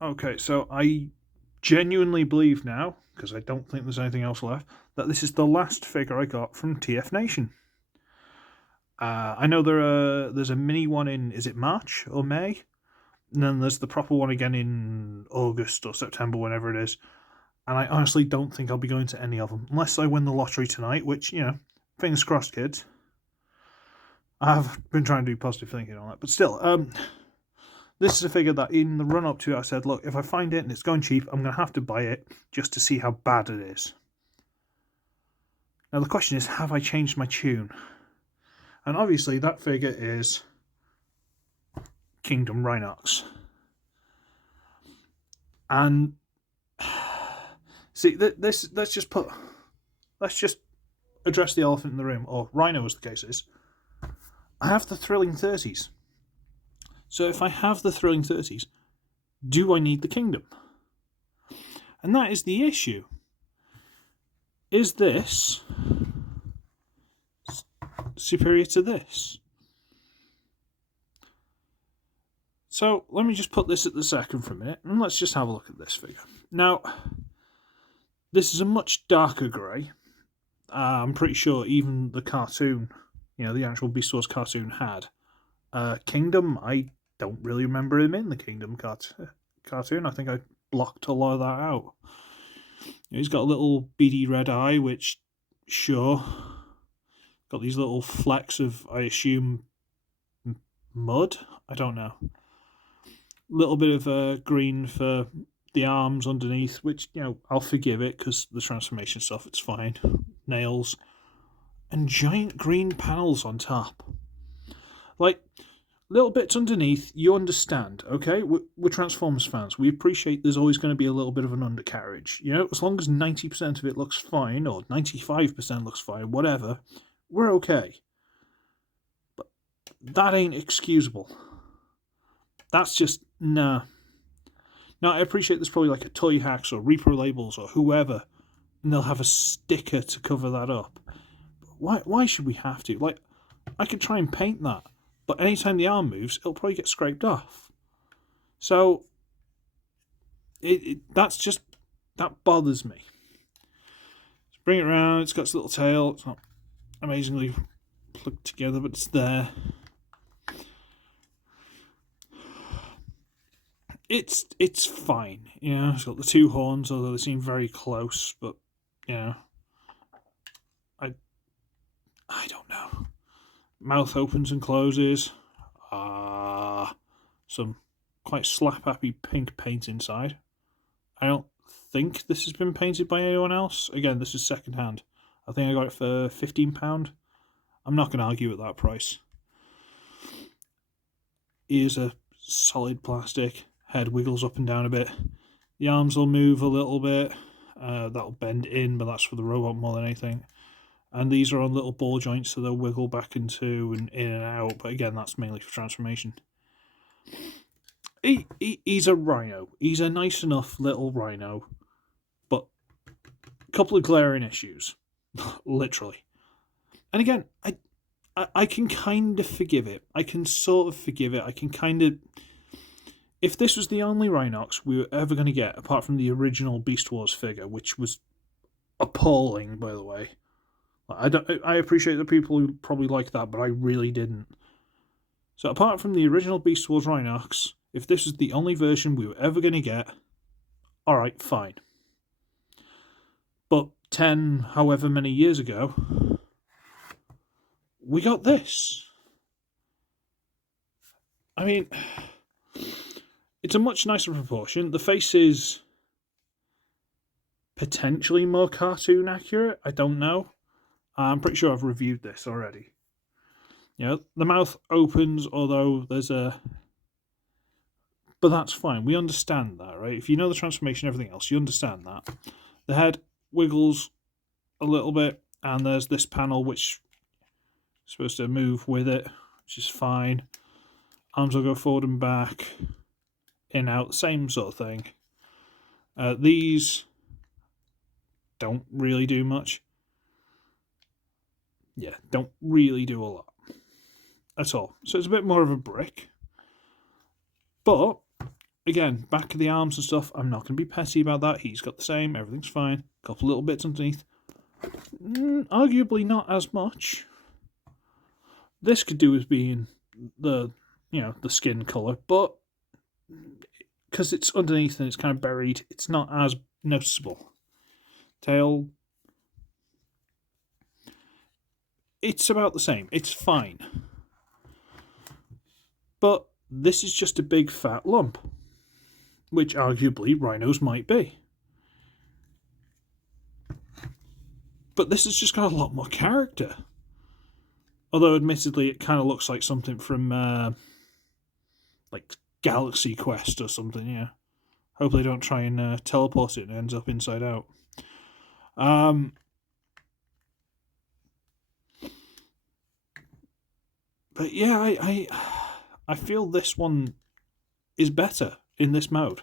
Okay, so I genuinely believe now, because I don't think there's anything else left, that this is the last figure I got from TF Nation. I know there's a mini one in, is it March or May? And then there's the proper one again in August or September, whenever it is. And I honestly don't think I'll be going to any of them unless I win the lottery tonight, which, fingers crossed, kids. I've been trying to do positive thinking on that, but still, this is a figure that in the run up to it, I said, look, if I find it and it's going cheap, I'm going to have to buy it just to see how bad it is. Now the question is, have I changed my tune? And obviously that figure is Kingdom Rhinox. And see, let's just address the elephant in the room, or Rhino as the case is. I have the Thrilling 30s. So if I have the Thrilling 30s, do I need the Kingdom? And that is the issue. Is this superior to this? So let me just put this at the second for a minute, and let's just have a look at this figure. Now, this is a much darker grey. I'm pretty sure even the cartoon, the actual Beast Wars cartoon had. Kingdom, I don't really remember him in the Kingdom cartoon. I think I blocked a lot of that out. He's got a little beady red eye, which, sure, got these little flecks of, I assume, mud? I don't know. Little bit of green for the arms underneath, which, I'll forgive it because the transformation stuff, it's fine. Nails. And giant green panels on top. Like, little bits underneath, you understand, okay? We're Transformers fans. We appreciate there's always going to be a little bit of an undercarriage. As long as 90% of it looks fine, or 95% looks fine, whatever, we're okay. But that ain't excusable. That's just, nah. Now, I appreciate there's probably like a Toy Hacks or Repro Labels or whoever, and they'll have a sticker to cover that up. But why should we have to? Like, I could try and paint that, but anytime the arm moves, it'll probably get scraped off. So, that bothers me. Let's bring it around. It's got its little tail. It's not amazingly plugged together, but it's there. It's fine, It's got the two horns, although they seem very close, but I don't know. Mouth opens and closes. Some quite slap-happy pink paint inside. I don't think this has been painted by anyone else. Again, this is second hand. I think I got it for £15. I'm not going to argue at that price. Ears are solid plastic. Head wiggles up and down a bit. The arms will move a little bit. That'll bend in, but that's for the robot more than anything. And these are on little ball joints, so they'll wiggle back into and in and out. But again, that's mainly for transformation. He's a rhino. He's a nice enough little rhino, but a couple of glaring issues, literally. And again, I can kind of forgive it. I can sort of forgive it. I can kind of... If this was the only Rhinox we were ever going to get, apart from the original Beast Wars figure, which was appalling, by the way. I appreciate the people who probably like that, but I really didn't. So apart from the original Beast Wars Rhinox, if this is the only version we were ever going to get, alright, fine. But 10, however many years ago, we got this. I mean... It's a much nicer proportion. The face is potentially more cartoon accurate. I don't know. I'm pretty sure I've reviewed this already. The mouth opens, although there's a... But that's fine. We understand that, right? If you know the transformation and everything else, you understand that. The head wiggles a little bit, and there's this panel which is supposed to move with it, which is fine. Arms will go forward and back. In, out, same sort of thing. These don't really do much. Yeah, don't really do a lot at all. So it's a bit more of a brick. But, again, back of the arms and stuff, I'm not going to be petty about that. He's got the same, everything's fine. A couple little bits underneath. Arguably not as much. This could do with being the skin colour, but because it's underneath and it's kind of buried, it's not as noticeable. Tail, it's about the same. It's fine. But this is just a big fat lump, which arguably rhinos might be. But this has just got a lot more character. Although, admittedly, it kind of looks like something from, like, Galaxy Quest or something, yeah. Hope they don't try and teleport it and it ends up inside out. But yeah, I feel this one is better in this mode.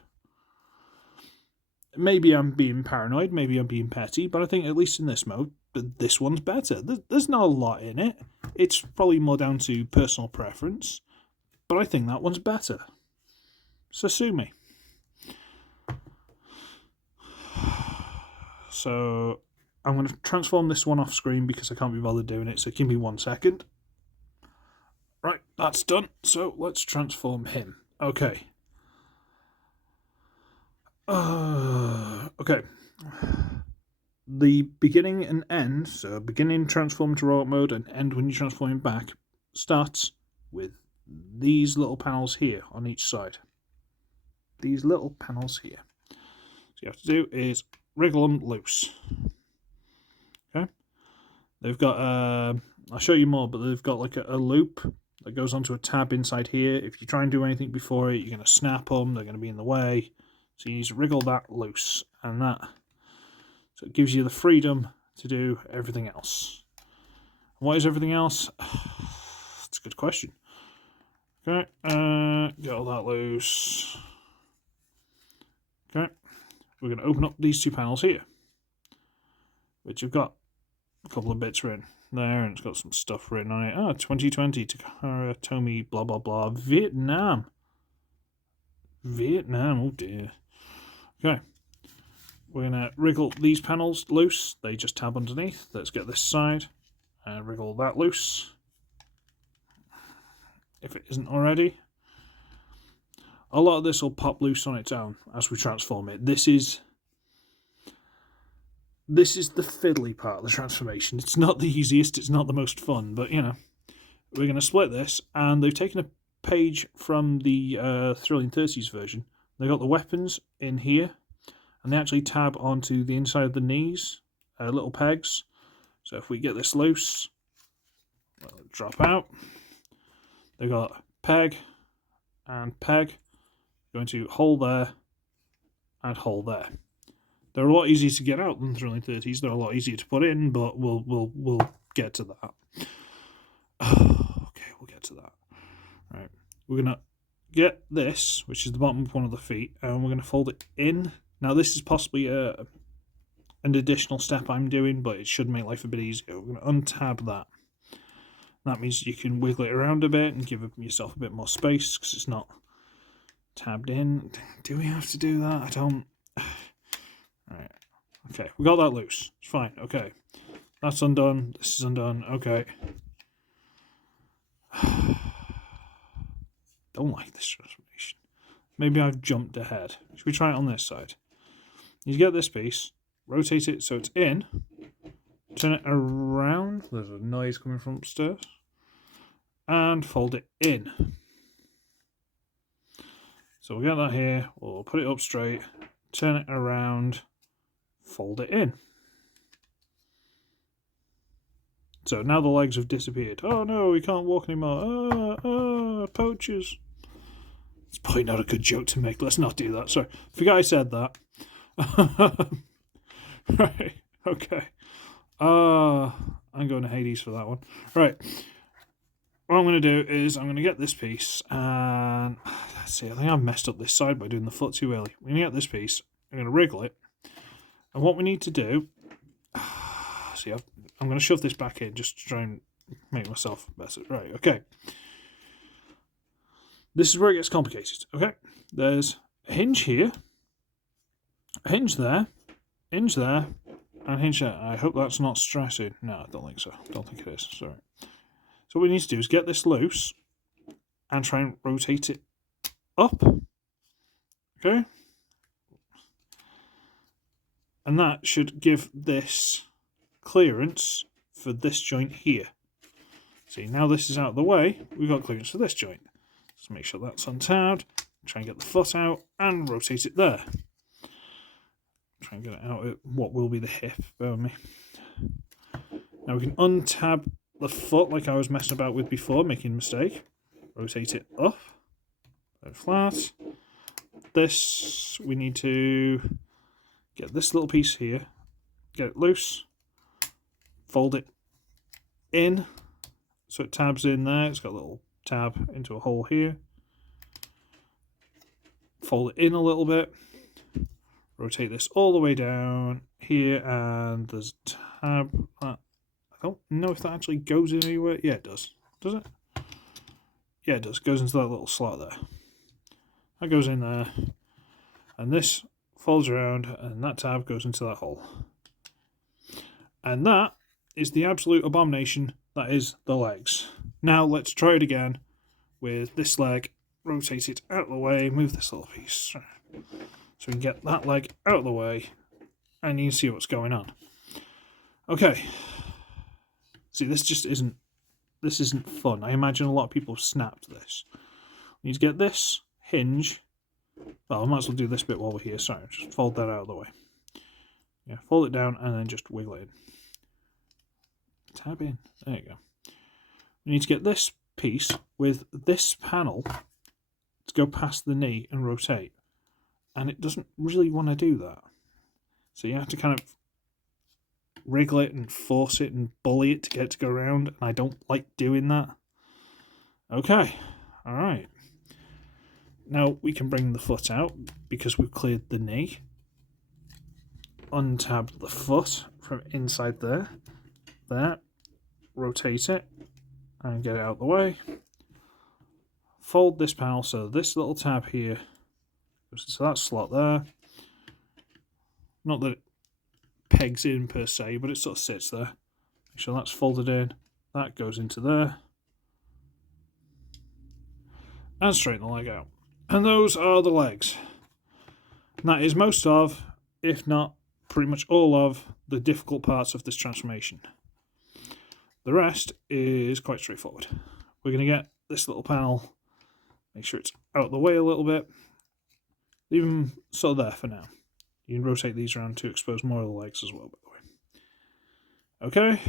Maybe I'm being paranoid, maybe I'm being petty, but I think at least in this mode, this one's better. There's not a lot in it. It's probably more down to personal preference, but I think that one's better. So sue me. So I'm going to transform this one off screen because I can't be bothered doing it, so give me 1 second. Right, that's done. So let's transform him. Okay. Okay. The beginning and end, so beginning transform to robot mode and end when you transform him back, starts with these little panels here on each side. These little panels here. So you have to do is wriggle them loose. Okay. They've got, I'll show you more, but they've got like a loop that goes onto a tab inside here. If you try and do anything before it, you're going to snap them, they're going to be in the way. So you need to wriggle that loose, and that. So it gives you the freedom to do everything else. What is everything else? That's a good question. Okay, get all that loose. Okay, we're going to open up these two panels here, which have got a couple of bits written there, and it's got some stuff written on it. Oh, 2020, Takara Tomy, blah, blah, blah, Vietnam. Vietnam, oh dear. Okay, we're going to wriggle these panels loose. They just tab underneath. Let's get this side and wriggle that loose, if it isn't already. A lot of this will pop loose on its own as we transform it. This is the fiddly part of the transformation. It's not the easiest, it's not the most fun, but you know, we're going to split this, and they've taken a page from the Thrilling 30s version. They've got the weapons in here, and they actually tab onto the inside of the knees, little pegs. So if we get this loose, it'll drop out. They've got peg and peg, going to hole there and hole there. They're a lot easier to get out than Thrilling 30s. They're a lot easier to put in, but we'll get to that. Okay, we'll get to that. Right, we're gonna get this, which is the bottom of one of the feet, and we're gonna fold it in. Now this is possibly an additional step I'm doing, but it should make life a bit easier. We're gonna untab that. That means you can wiggle it around a bit and give yourself a bit more space because it's not tabbed in. Do we have to do that? I don't. Right. Okay, we got that loose. It's fine. Okay, that's undone. This is undone. Okay. Don't like this transformation. Maybe I've jumped ahead. Should we try it on this side? You get this piece, rotate it so it's in, turn it around. There's a noise coming from upstairs. And fold it in. So we'll get that here. We'll put it up straight, turn it around, fold it in. So now the legs have disappeared. Oh no, we can't walk anymore. Poachers. It's probably not a good joke to make. Let's not do that. Sorry, forgot I said that. Right, okay. I'm going to Hades for that one. Right. What I'm going to do is I'm going to get this piece, and let's see, I think I've messed up this side by doing the foot too early. We're going to get this piece, I'm going to wriggle it, and what we need to do, see, I'm going to shove this back in just to try and make myself better. Right, okay. This is where it gets complicated, okay? There's a hinge here, a hinge there, and a hinge there. I hope that's not stressing. No, I don't think so. Don't think it is. Sorry. So what we need to do is get this loose and try and rotate it up. Okay? And that should give this clearance for this joint here. See, now this is out of the way, we've got clearance for this joint. Let's make sure that's untabbed. Try and get the foot out and rotate it there. Try and get it out at what will be the hip. Bear with me. Now we can untab the foot like I was messing about with before, making a mistake. Rotate it up. Put it flat. This, we need to get this little piece here, get it loose, fold it in so it tabs in there. It's got a little tab into a hole here. Fold it in a little bit, rotate this all the way down here, and there's a tab. I don't know if that actually goes in anywhere. Yeah, it does. Does it? Yeah, it does. It goes into that little slot there. That goes in there, and this folds around, and that tab goes into that hole. And that is the absolute abomination that is the legs. Now let's try it again with this leg. Rotate it out of the way, move this little piece so we can get that leg out of the way, and you can see what's going on. Okay. See, this isn't fun. I imagine a lot of people have snapped this. We need to get this hinge. Well, I might as well do this bit while we're here. Sorry, just fold that out of the way. Yeah, fold it down and then just wiggle it in. Tab in. There you go. We need to get this piece with this panel to go past the knee and rotate. And it doesn't really want to do that. So you have to kind of wriggle it and force it and bully it to get it to go around. And I don't like doing that. Okay. Alright. Now we can bring the foot out because we've cleared the knee. Untab the foot from inside there. There. Rotate it and get it out of the way. Fold this panel so this little tab here goes into that slot there. Not that it pegs in per se, but it sort of sits there. Make sure that's folded in. That goes into there. And straighten the leg out. And those are the legs. And that is most of, if not pretty much all of, the difficult parts of this transformation. The rest is quite straightforward. We're going to get this little panel, make sure it's out of the way a little bit. Leave them sort of there for now. You can rotate these around to expose more of the legs as well, by the way. Okay.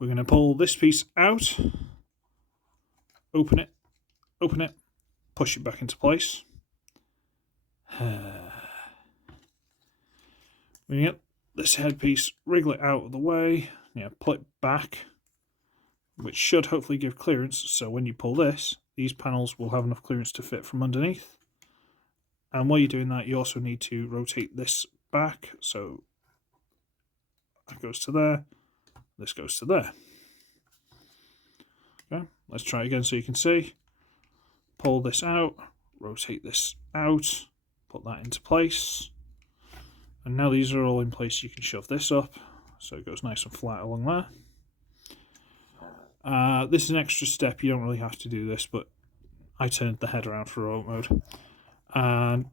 We're going to pull this piece out, open it, push it back into place. We get this headpiece, wriggle it out of the way, pull it back, which should hopefully give clearance, so when you pull this, these panels will have enough clearance to fit from underneath. And while you're doing that, you also need to rotate this back, so that goes to there, this goes to there. Okay, let's try again so you can see. Pull this out, rotate this out, put that into place. And now these are all in place, you can shove this up so it goes nice and flat along there. This is an extra step, you don't really have to do this, but I turned the head around for remote mode and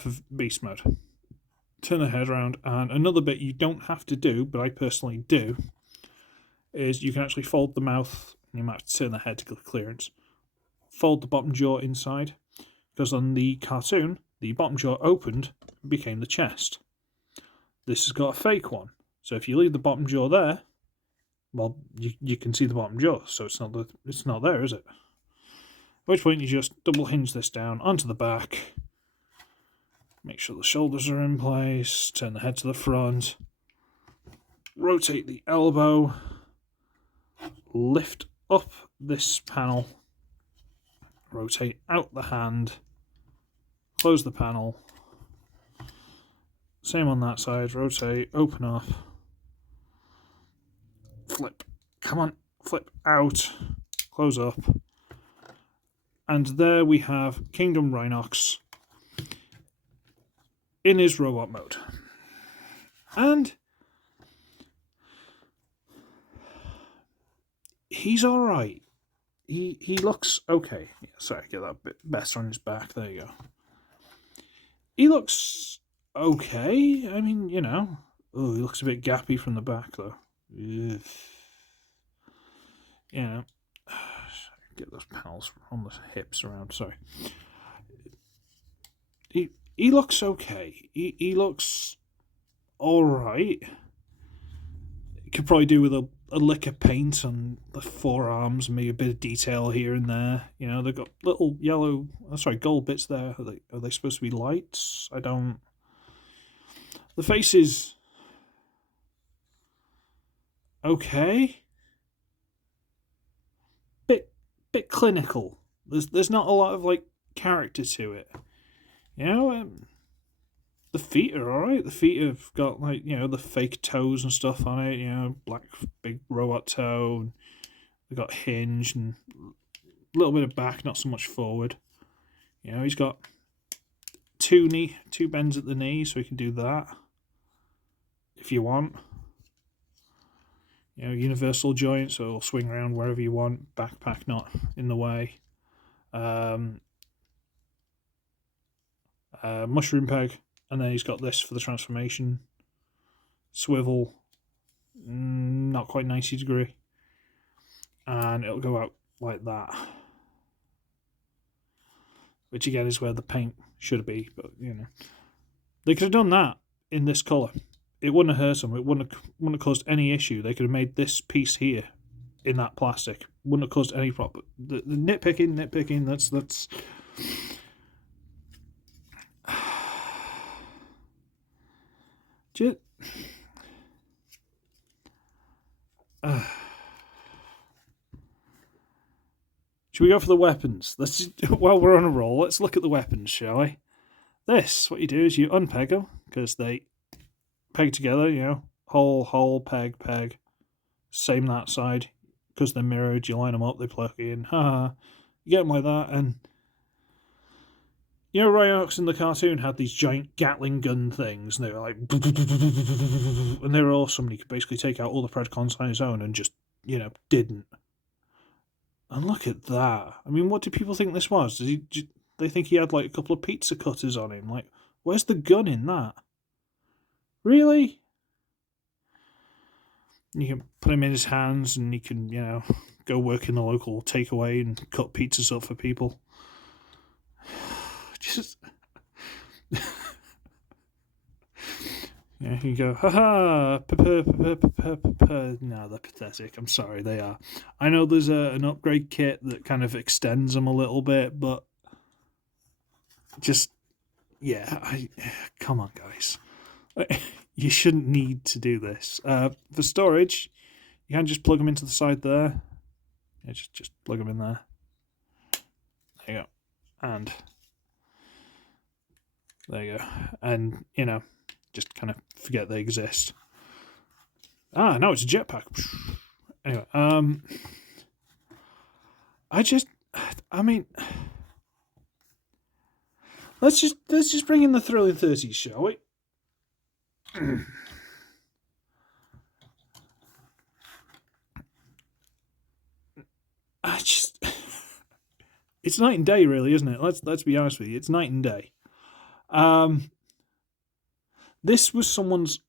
for beast mode. Turn the head around, and another bit you don't have to do, but I personally do, is you can actually fold the mouth, and you might have to turn the head to get clearance. Fold the bottom jaw inside, because on the cartoon, the bottom jaw opened and became the chest. This has got a fake one, so if you leave the bottom jaw there, well, you can see the bottom jaw, so it's not there, is it? At which point you just double hinge this down onto the back, make sure the shoulders are in place, turn the head to the front, rotate the elbow, lift up this panel, rotate out the hand, close the panel, same on that side, rotate, open up, flip, come on, flip out, close up, And there we have Kingdom Rhinox in his robot mode. And he's alright. He looks okay. Yeah, sorry, get that a bit better on his back. There you go. He looks okay. I mean, you know. Oh, he looks a bit gappy from the back, though. Ugh. You know. Get those panels on the hips around. Sorry. He looks okay. He looks alright. Could probably do with a lick of paint on the forearms, maybe a bit of detail here and there. You know, they've got little yellow, gold bits there. Are they supposed to be lights? I don't. The face is okay. Bit clinical. There's not a lot of like character to it. You know, the feet are alright. The feet have got like, you know, the fake toes and stuff on it. You know, black big robot toe. And they've got hinge and a little bit of back, not so much forward. You know, he's got two bends at the knee, so he can do that if you want. You know, universal joint, so it'll swing around wherever you want. Backpack not in the way. Mushroom peg, and then he's got this for the transformation. Swivel, not quite 90 degree. And it'll go out like that. Which again is where the paint should be, but you know. They could have done that in this colour. It wouldn't have hurt them. It wouldn't have caused any issue. They could have made this piece here in that plastic. Wouldn't have caused any problem. The nitpicking. That's. Should we go for the weapons? Let's just, while we're on a roll, let's look at the weapons, shall we? This, what you do is you unpeg them because they peg together, you know, hole, peg, same that side, because they're mirrored, you line them up, they plug in, you get them like that, and you know, Rhinox in the cartoon had these giant Gatling gun things, and they were like, and they were awesome, and he could basically take out all the Predacons on his own, and just, you know, didn't. And look at that. I mean, what do people think this was? They think he had like a couple of pizza cutters on him? Like, where's the gun in that? Really? You can put him in his hands and he can, you know, go work in the local takeaway and cut pizzas up for people. Just... yeah, you go, haha, no, they're pathetic. I'm sorry, they are. I know there's an upgrade kit that kind of extends them a little bit, but just, yeah, come on, guys. You shouldn't need to do this. For storage, you can just plug them into the side there. Yeah, just plug them in there. There you go. And there you go. And, you know, just kind of forget they exist. No, it's a jetpack. Anyway, I mean, let's just bring in the thrilling 30s, shall we? It's night and day, really, isn't it? Let's be honest with you. It's night and day. This was someone's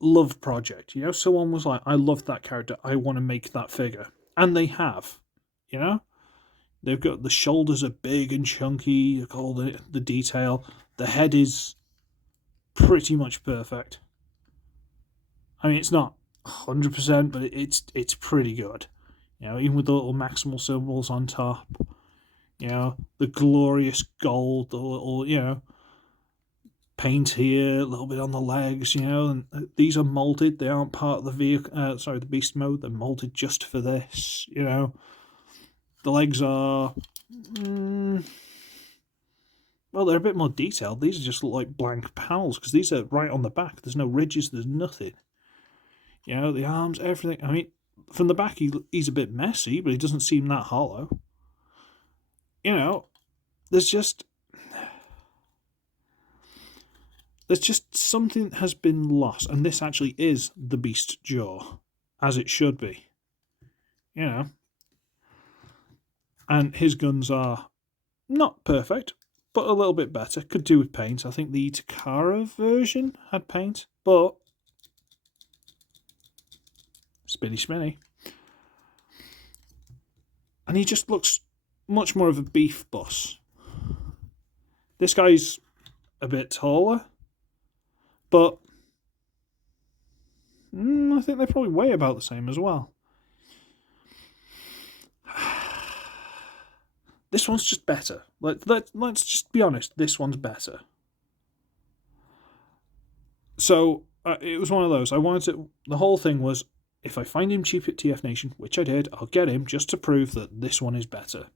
love project, you know. Someone was like, I love that character, I want to make that figure, and they have, you know. They've got the shoulders are big and chunky, look all the detail. The head is pretty much perfect. I mean, it's not 100%, but it's pretty good, you know. Even with the little maximal symbols on top, you know, the glorious gold, the little, you know, paint here, a little bit on the legs, you know, and these are molded. They aren't part of the vehicle. The beast mode. They're molded just for this, you know. The legs are, well, they're a bit more detailed. These just look like blank panels because these are right on the back. There's no ridges. There's nothing. You know, the arms, everything. I mean, from the back, he's a bit messy, but he doesn't seem that hollow. you know, there's just something has been lost, and this actually is the Beast jaw, as it should be, you know. And his guns are not perfect, but a little bit better. Could do with paint. I think the Takara version had paint, but spinny sminny. And he just looks much more of a beef boss. This guy's a bit taller, but I think they probably weigh about the same as well. This one's just better. Let's just be honest, this one's better. So it was one of those. I wanted to. The whole thing was, if I find him cheap at TF Nation, which I did, I'll get him just to prove that this one is better.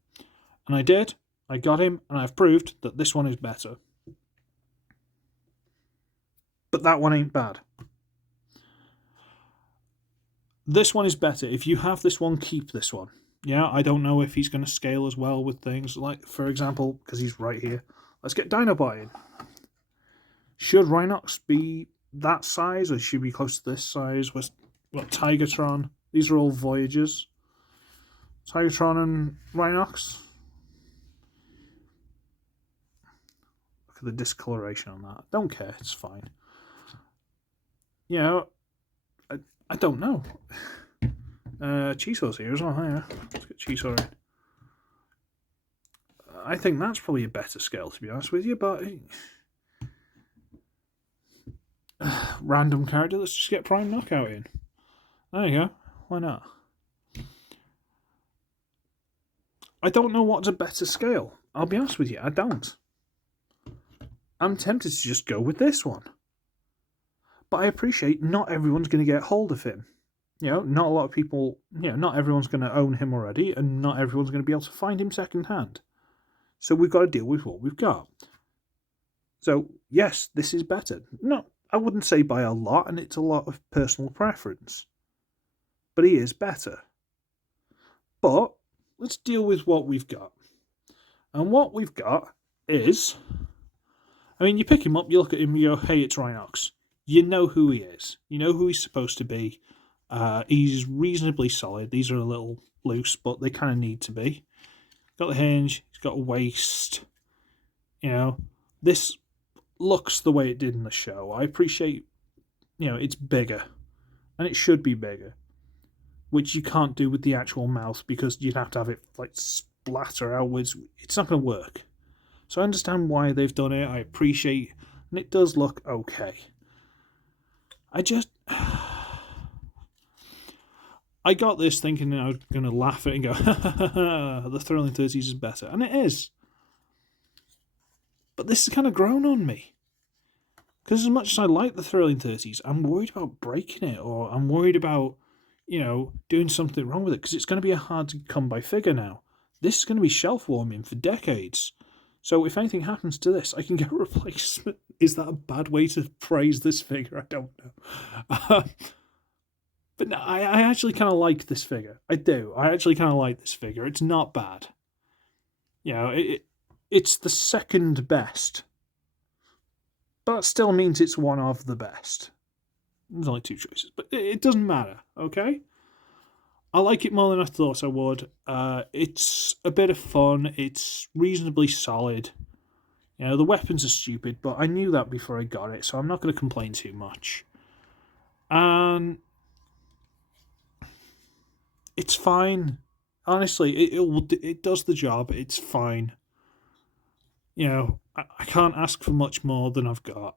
And I did. I got him, and I've proved that this one is better. But that one ain't bad. This one is better. If you have this one, keep this one. Yeah, I don't know if he's going to scale as well with things. Like, for example, because he's right here. Let's get Dinobot in. Should Rhinox be that size, or should be close to this size? What, Tigertron? These are all Voyagers. Tigertron and Rhinox. Look at the discoloration on that. Don't care, it's fine. You know, I don't know. Chiso's here as well. Yeah. Let's get Chiso in. I think that's probably a better scale, to be honest with you, but random character, let's just get Prime Knockout in. There you go. Why not? I don't know what's a better scale. I'll be honest with you, I don't. I'm tempted to just go with this one. But I appreciate not everyone's going to get hold of him. You know, not a lot of people, you know, not everyone's going to own him already, and not everyone's going to be able to find him secondhand. So we've got to deal with what we've got. So, yes, this is better. No, I wouldn't say by a lot, and it's a lot of personal preference. But he is better. But let's deal with what we've got. And what we've got is, I mean, you pick him up, you look at him, you go, hey, it's Rhinox. You know who he is. You know who he's supposed to be. He's reasonably solid. These are a little loose, but they kind of need to be. Got the hinge. He's got a waist. You know, this looks the way it did in the show. I appreciate, you know, it's bigger. And it should be bigger. Which you can't do with the actual mouth because you'd have to have it, like, splatter outwards. It's not going to work. So I understand why they've done it. I appreciate, and it does look okay. I got this thinking I was going to laugh at it and go, the Thrilling 30s is better. And it is. But this has kind of grown on me. Because as much as I like the Thrilling 30s, I'm worried about breaking it, or I'm worried about, you know, doing something wrong with it, because it's going to be a hard to come by figure now. This is going to be shelf warming for decades. So if anything happens to this, I can get a replacement. Is that a bad way to phrase this figure? I don't know. But no, I actually kind of like this figure. I do. I actually kind of like this figure. It's not bad. You know, it's the second best. But that still means it's one of the best. There's only two choices. But it doesn't matter, okay? I like it more than I thought I would. It's a bit of fun. It's reasonably solid. You know, the weapons are stupid, but I knew that before I got it, so I'm not going to complain too much. And it's fine. Honestly, it does the job. It's fine. You know, I can't ask for much more than I've got.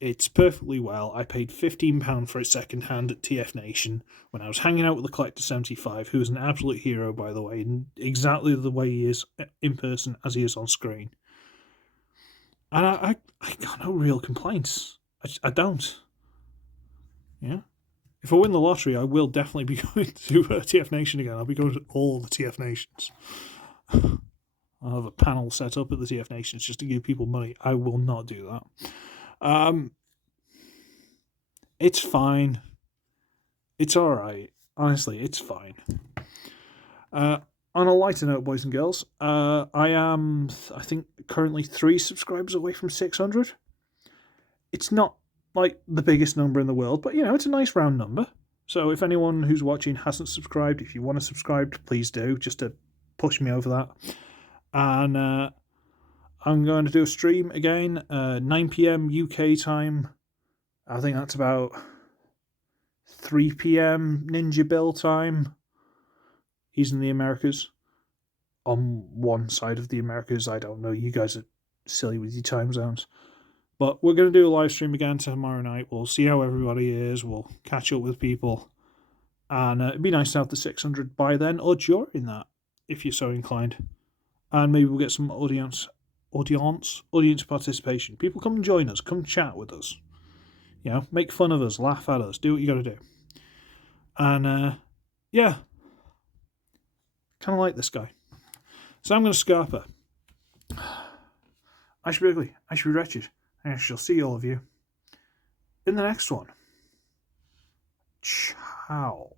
It's perfectly well. I paid £15 for it second hand at TF Nation when I was hanging out with the Collector 75, who is an absolute hero, by the way, and exactly the way he is in person as he is on screen. And I got no real complaints. I don't. Yeah. If I win the lottery, I will definitely be going to TF Nation again. I'll be going to all the TF Nations. I'll have a panel set up at the TF Nations just to give people money. I will not do that. It's fine. It's alright. Honestly, it's fine. on a lighter note, boys and girls, I am, I think, currently 3 subscribers away from 600. It's not like the biggest number in the world, but it's a nice round number. So if anyone who's watching hasn't subscribed, if you want to subscribe, please do, just to push me over that. And I'm going to do a stream again, 9 p.m. UK time. I think that's about 3 p.m. Ninja Bill time. He's in the Americas. On one side of the Americas, I don't know. You guys are silly with your time zones. But we're going to do a live stream again tomorrow night. We'll see how everybody is. We'll catch up with people. And it'd be nice to have the 600 by then or during that, if you're so inclined. And maybe we'll get some audience participation. People come and join us. Come chat with us. Make fun of us. Laugh at us. Do what you got to do. And, yeah. Kind of like this guy. So I'm going to scarper. I should be ugly. I should be wretched. And I shall see all of you in the next one. Ciao.